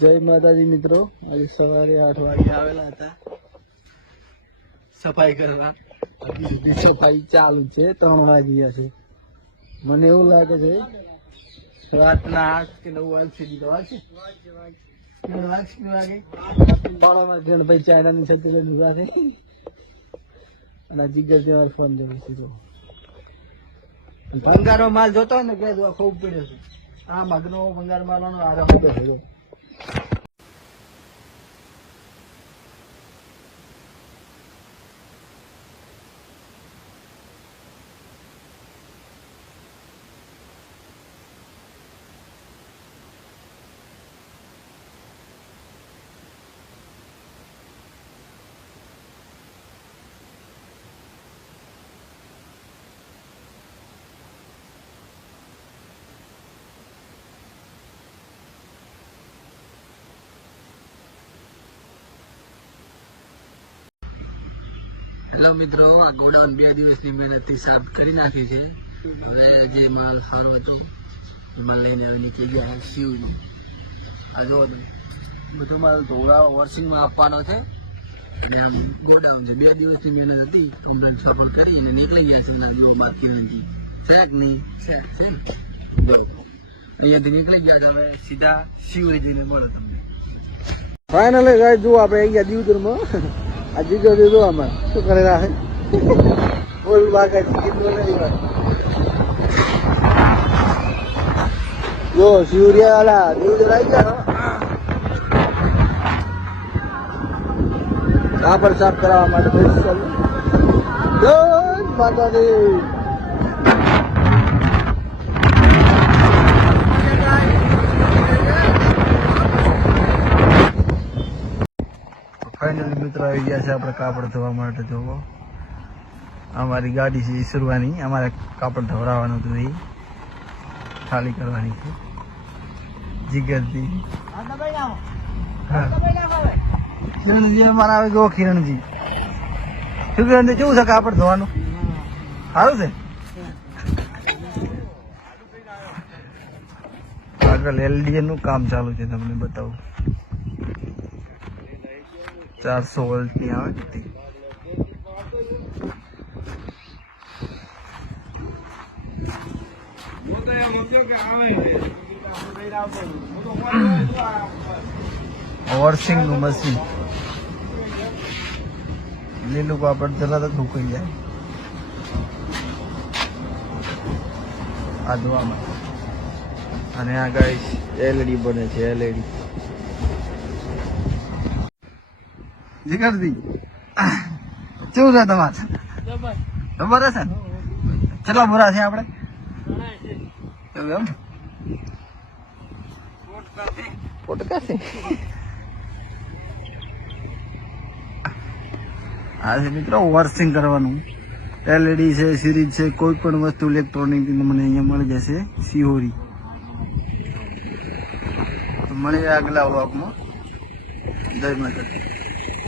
જય માતાજી મિત્રો, આજે સવારે 8 વાગે આવેલા હતા સફાઈ કરવા. હજી સફાઈ ચાલુ છે, 3 વાગ્યા છે. મને એવું લાગે છે રાતના 8 કે 9 વાગે વાગે ભાઈ ચાઇનાની છત્રી લઈને ઉભા છે અને જીગર તમારે ફોન લેવું છે. ભંગારનો માલ જોતો હોય ને કે ખૂબ પડ્યો છે. આ મગનો ભંગાર મારવાનો આરામ છે. હેલો મિત્રો, આ ગોડાઉન 2 દિવસની મહેનતથી સાફ કરી નાખી છે. હવે જે માલ સારો હતો માલ લઈને હવે નીકળી ગયા શિવજી. આ જો બધો માલ ધોળા વોશિંગમાં આપવાનો છે અને ગોડાઉન છે. 2 દિવસની મહેનત હતી, કમ્પ્લેન સફળ કરી અને નીકળી ગયા છે. જો માર્કેટથી શેક નહીં શેક છે, અહીંયાથી નીકળી ગયા છે. હવે સીધા શિવજી જઈને મળે તમને. ફાઇનલી ગાઈસ જો આપણે આવી ગયા દીવદરમાં. આ જીજો દીધો આમાં શું કરે રાખે બોલ બાકા કીધું નહીં જો શિવરિયા વાળા દીવદર આવી ગયા કાપડ સાફ કરાવવા માટે સ્પેશિયલ. જય માતાજી. ફાઇનલી મિત્રો આવી ગયા છે આપણે કાપડ ધોવા માટે. જોવો અમારી ગાડી છે ઈસરવાની, અમારે કાપડ ધોરાવાનું હતું એ ખાલી કરવાની છે. જીગરજી કિરણજી અમારા આવે. જો કિરણજી શું કિરણજી કેવું છે કાપડ ધોવાનું? સારું છે. આગળ એલડીએ નું કામ ચાલુ છે, તમને બતાવું. 400 વોલ્ટની આવે છે. વોશિંગ નું મશીન લીલું કાપડ તરત જ સુકાઈ જાય આ ધોવામાં. અને આ ગાઈસ એલઈડી બને છે. એલઈડી જીગરજી શું છે તમારે? ખબર હશે ને કેટલા બુરા છે આપણે? એમ પોટકા છે. આ છે મિત્રો વોશિંગ કરવાનું. એલઈડી છે, સિરીઝ છે, કોઈ પણ વસ્તુ ઇલેક્ટ્રોનિક મને અહીંયા મળી જશે સિહોરી. તો મળીએ આગલા વ્લોગમાં. જય માતાજી.